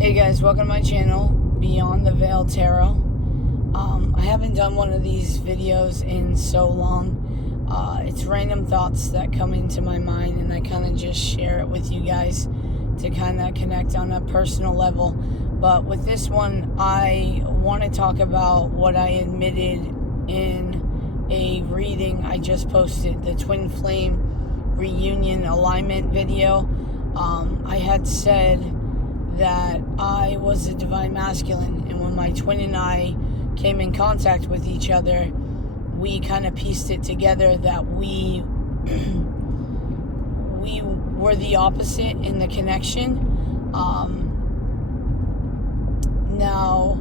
Hey guys, welcome to my channel, Beyond the Veil Tarot. I haven't done one of these videos in so long. It's random thoughts that come into my mind, and I kind of just share it with you guys to kind of connect on a personal level. But with this one, I want to talk about what I admitted in a reading I just posted, the Twin Flame Reunion Alignment video. I had said that I was a divine masculine, and when my twin and I came in contact with each other, we kind of pieced it together that we were the opposite in the connection. Now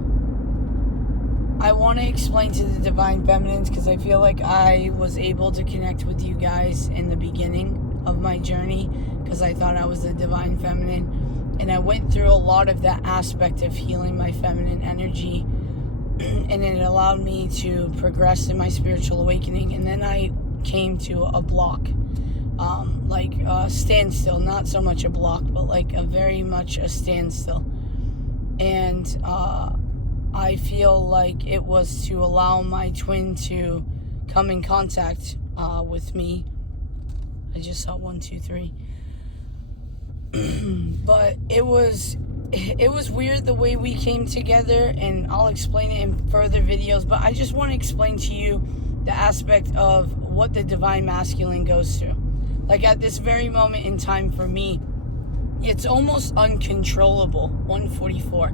I want to explain to the divine feminines, because I feel like I was able to connect with you guys in the beginning of my journey, because I thought I was a divine feminine. And I went through a lot of that aspect of healing my feminine energy, and it allowed me to progress in my spiritual awakening. And then I came to a block, like a standstill, not so much a block, but like a very much a standstill. And I feel like it was to allow my twin to come in contact with me. I just saw 1, 2, 3. But it was weird the way we came together, and I'll explain it in further videos. But I just want to explain to you the aspect of what the divine masculine goes through. Like at this very moment in time for me, it's almost uncontrollable. 144.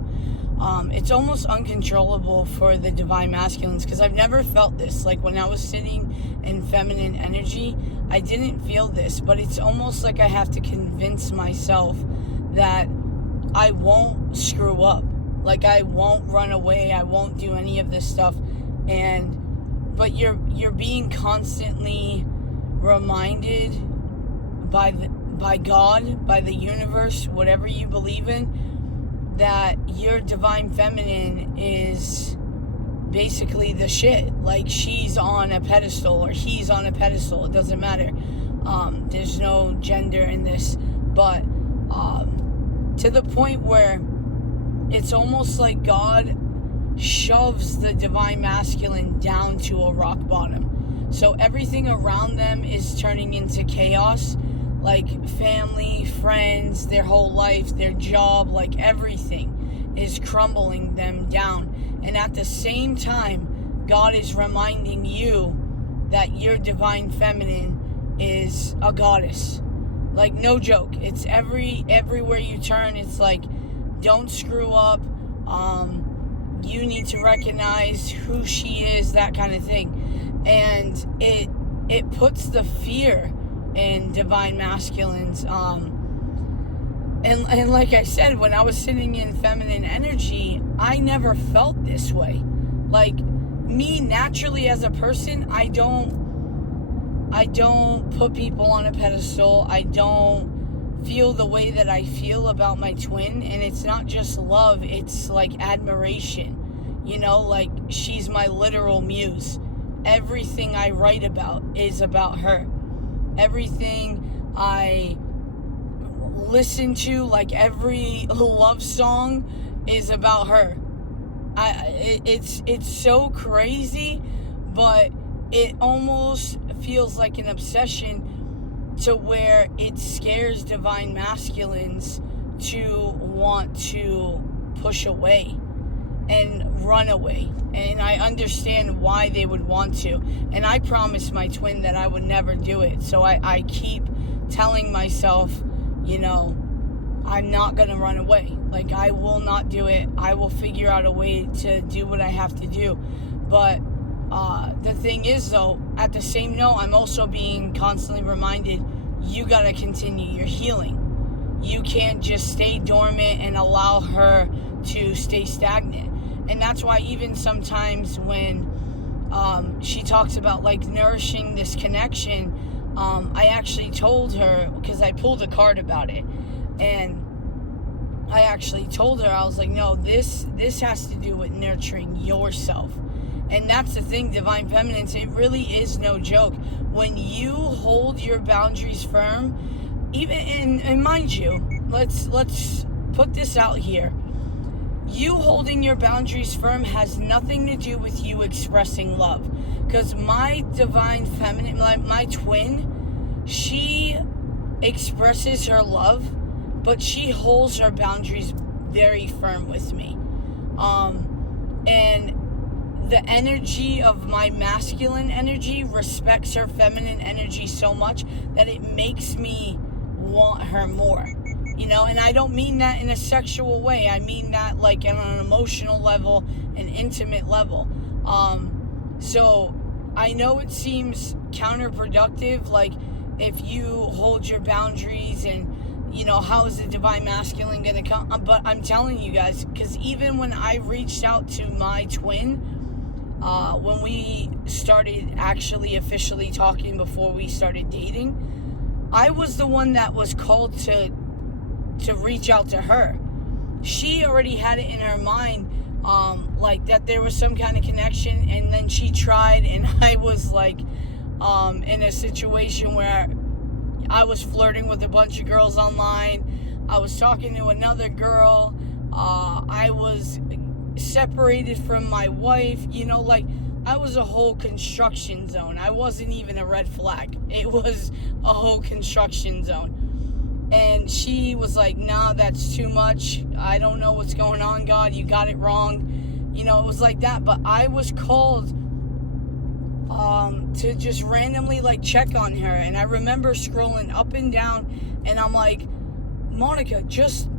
It's almost uncontrollable for the divine masculines, because I've never felt this. Like when I was sitting in feminine energy, I didn't feel this, but it's almost like I have to convince myself that I won't screw up. Like I won't run away. I won't do any of this stuff. But you're being constantly reminded by God, by the universe, whatever you believe in, that your divine feminine is basically the shit. Like she's on a pedestal, or he's on a pedestal. It doesn't matter. There's no gender in this, but to the point where it's almost like God shoves the divine masculine down to a rock bottom. So everything around them is turning into chaos. Like family, friends, their whole life, their job, like everything is crumbling them down. And at the same time, God is reminding you that your divine feminine is a goddess. Like no joke. It's everywhere you turn, it's like, don't screw up. You need to recognize who she is, that kind of thing. And it puts the fear in divine masculines. And like I said, when I was sitting in feminine energy, I never felt this way. Like me naturally as a person, I don't put people on a pedestal. I don't feel the way that I feel about my twin. And it's not just love, it's like admiration. You know, like she's my literal muse. Everything I write about is about her. Everything I listen to, like every love song, is about her. It's so crazy, but it almost feels like an obsession, to where it scares divine masculines to want to push away and run away. And I understand why they would want to. And I promised my twin that I would never do it. So I keep telling myself, you know, I'm not going to run away. Like, I will not do it. I will figure out a way to do what I have to do. But the thing is, though, at the same note, I'm also being constantly reminded, you got to continue your healing. You can't just stay dormant and allow her to stay stagnant. And that's why even sometimes when she talks about like nourishing this connection, I actually told her, because I pulled a card about it, and I actually told her, I was like, no, this has to do with nurturing yourself. And that's the thing, divine feminines, it really is no joke. When you hold your boundaries firm, even and mind you, let's put this out here. you holding your boundaries firm has nothing to do with you expressing love. Because my divine feminine, my twin, she expresses her love, but she holds her boundaries very firm with me. And the energy of my masculine energy respects her feminine energy so much that it makes me want her more. And I don't mean that in a sexual way. I mean that like on an emotional level, an intimate level. So I know it seems counterproductive, like if you hold your boundaries and, how is the divine masculine going to come? But I'm telling you guys, because even when I reached out to my twin, when we started actually officially talking before we started dating, I was the one that was called to reach out to her. She already had it in her mind, like that there was some kind of connection, and then she tried, and I was like in a situation where I was flirting with a bunch of girls online. I was talking to another girl. I was separated from my wife. I was a whole construction zone. I wasn't even a red flag. It was a whole construction zone. And she was like, nah, that's too much. I don't know what's going on, God. You got it wrong. It was like that. But I was called to just randomly like check on her. And I remember scrolling up and down, and I'm like, Monica, just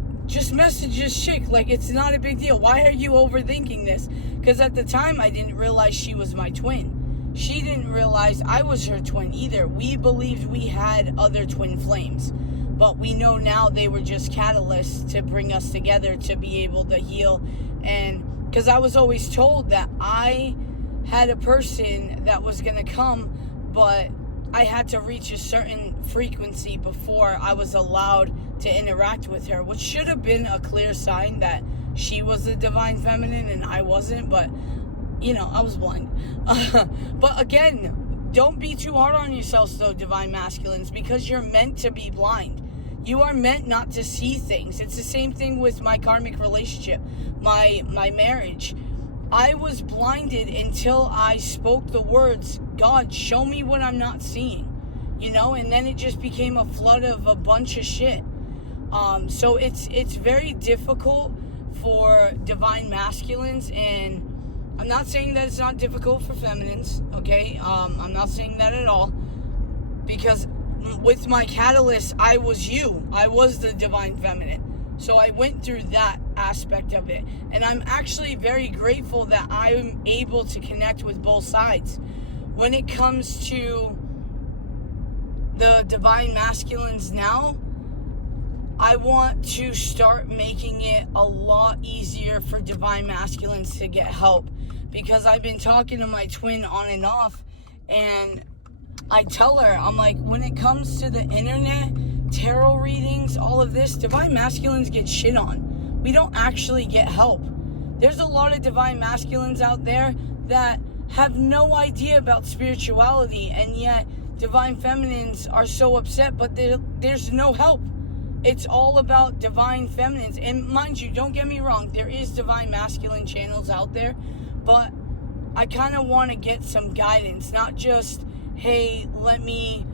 message this chick. Like, it's not a big deal. Why are you overthinking this? Because at the time, I didn't realize she was my twin. She didn't realize I was her twin either. We believed we had other twin flames, but we know now they were just catalysts to bring us together to be able to heal. And because I was always told that I had a person that was going to come, but I had to reach a certain frequency before I was allowed to interact with her, which should have been a clear sign that she was the divine feminine and I wasn't, but I was blind. But again, don't be too hard on yourselves though, divine masculines, because you're meant to be blind. You are meant not to see things. It's the same thing with my karmic relationship, my marriage. I was blinded until I spoke the words, God, show me what I'm not seeing, and then it just became a flood of a bunch of shit. So it's very difficult for divine masculines, and I'm not saying that it's not difficult for feminines, okay? I'm not saying that at all, because with my catalyst, I was the divine feminine. So I went through that aspect of it. And I'm actually very grateful that I'm able to connect with both sides. When it comes to the divine masculines now, I want to start making it a lot easier for divine masculines to get help. Because I've been talking to my twin on and off, and I tell her, I'm like, when it comes to the internet, tarot readings, all of this, divine masculines get shit on. We don't actually get help. There's a lot of divine masculines out there that have no idea about spirituality, and yet divine feminines are so upset, but there's no help. It's all about divine feminines. And mind you, don't get me wrong, there is divine masculine channels out there, but I kind of want to get some guidance, not just, hey, let me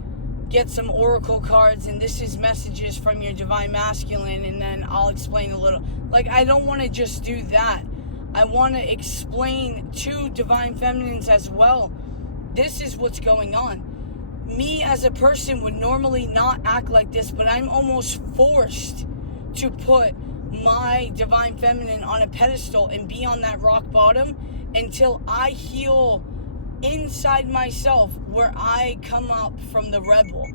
get some oracle cards and this is messages from your divine masculine and then I'll explain a little. Like, I don't want to just do that. I want to explain to divine feminines as well, this is what's going on. Me as a person would normally not act like this, but I'm almost forced to put my divine feminine on a pedestal and be on that rock bottom until I heal inside myself, where I come up from the rebel,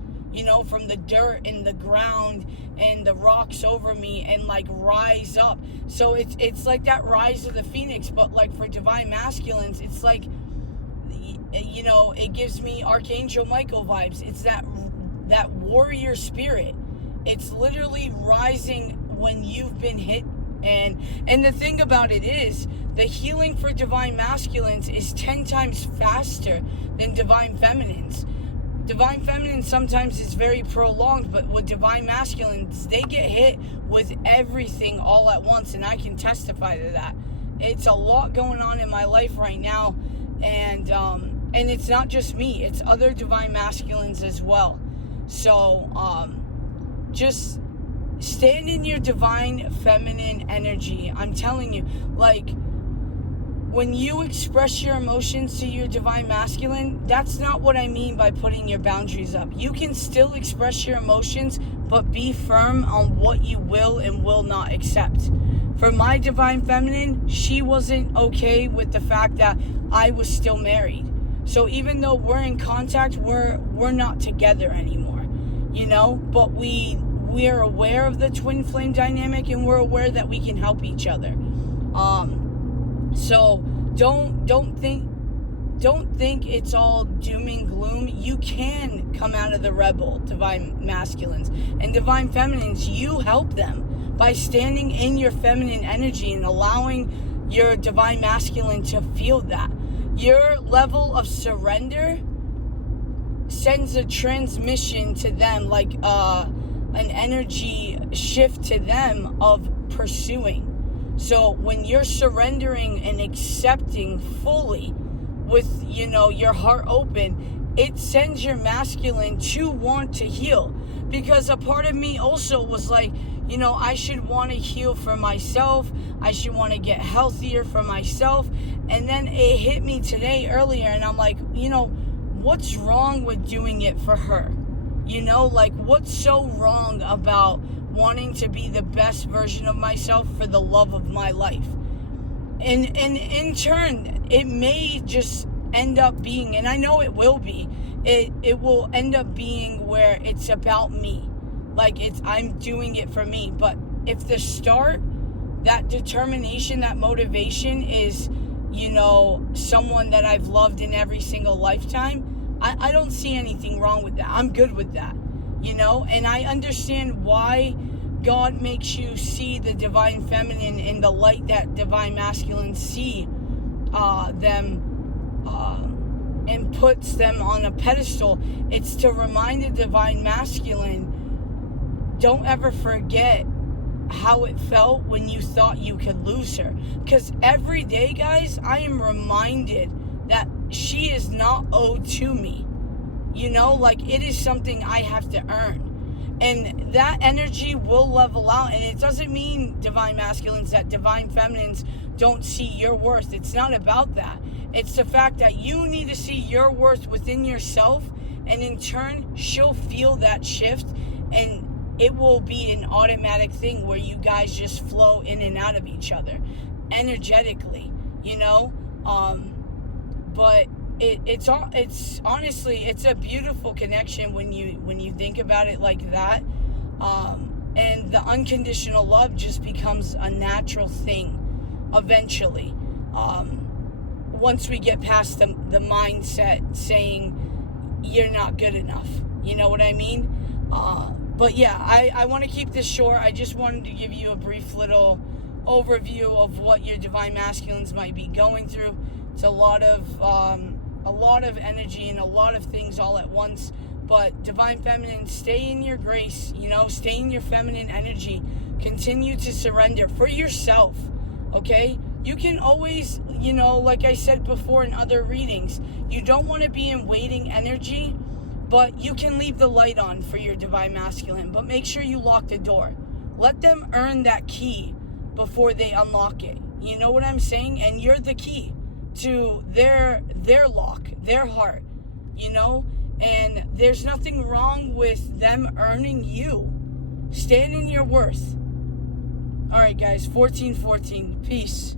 from the dirt and the ground and the rocks over me, and like rise up. So it's like that rise of the phoenix, but like for divine masculines, it's like, it gives me Archangel Michael vibes. It's that warrior spirit. It's literally rising when you've been hit. And the thing about it is, the healing for divine masculines is 10 times faster than divine feminines. Divine feminine sometimes is very prolonged, but with divine masculines, they get hit with everything all at once, and I can testify to that. It's a lot going on in my life right now, and it's not just me, it's other divine masculines as well. So just stand in your divine feminine energy. I'm telling you, like, when you express your emotions to your divine masculine, that's not what I mean by putting your boundaries up. You can still express your emotions, but be firm on what you will and will not accept. For my divine feminine, she wasn't okay with the fact that I was still married. So even though we're in contact, we're not together anymore, you know? But we're aware of the twin flame dynamic, and we're aware that we can help each other. So don't think it's all doom and gloom. You can come out of the rebel divine masculines and divine feminines. You help them by standing in your feminine energy and allowing your divine masculine to feel that. Your level of surrender sends a transmission to them, like an energy shift to them of pursuing. So when you're surrendering and accepting fully with, you know, your heart open, it sends your masculine to want to heal. Because a part of me also was like, you know, I should want to heal for myself. I should want to get healthier for myself. And then it hit me today earlier, and I'm like, you know, what's wrong with doing it for her? You know, like, what's so wrong about wanting to be the best version of myself for the love of my life? And in turn, it may just end up being, and I know it will be, it will end up being where it's about me. Like, I'm doing it for me. But if the start, that determination, that motivation is, you know, someone that I've loved in every single lifetime, I don't see anything wrong with that. I'm good with that, you know? And I understand why God makes you see the divine feminine in the light that divine masculine see them and puts them on a pedestal. It's to remind the divine masculine, don't ever forget how it felt when you thought you could lose her. Because every day, guys, I am reminded that she is not owed to me. You know, like, it is something I have to earn. And that energy will level out. And it doesn't mean, divine masculines, that divine feminines don't see your worth. It's not about that. It's the fact that you need to see your worth within yourself. And in turn, she'll feel that shift. And it will be an automatic thing where you guys just flow in and out of each other energetically, you know? But it's honestly, it's a beautiful connection when you think about it like that. And the unconditional love just becomes a natural thing eventually. Once we get past the mindset saying you're not good enough, you know what I mean? But yeah, I want to keep this short. I just wanted to give you a brief little overview of what your divine masculines might be going through. It's a lot of energy and a lot of things all at once. But divine feminine, stay in your grace, you know, stay in your feminine energy. Continue to surrender for yourself, okay? You can always, you know, like I said before in other readings, you don't want to be in waiting energy, but you can leave the light on for your divine masculine. But make sure you lock the door. Let them earn that key before they unlock it. You know what I'm saying? And you're the key to their lock, their heart, you know? And there's nothing wrong with them earning you. Stand in your worth. All right, guys, 1414. Peace.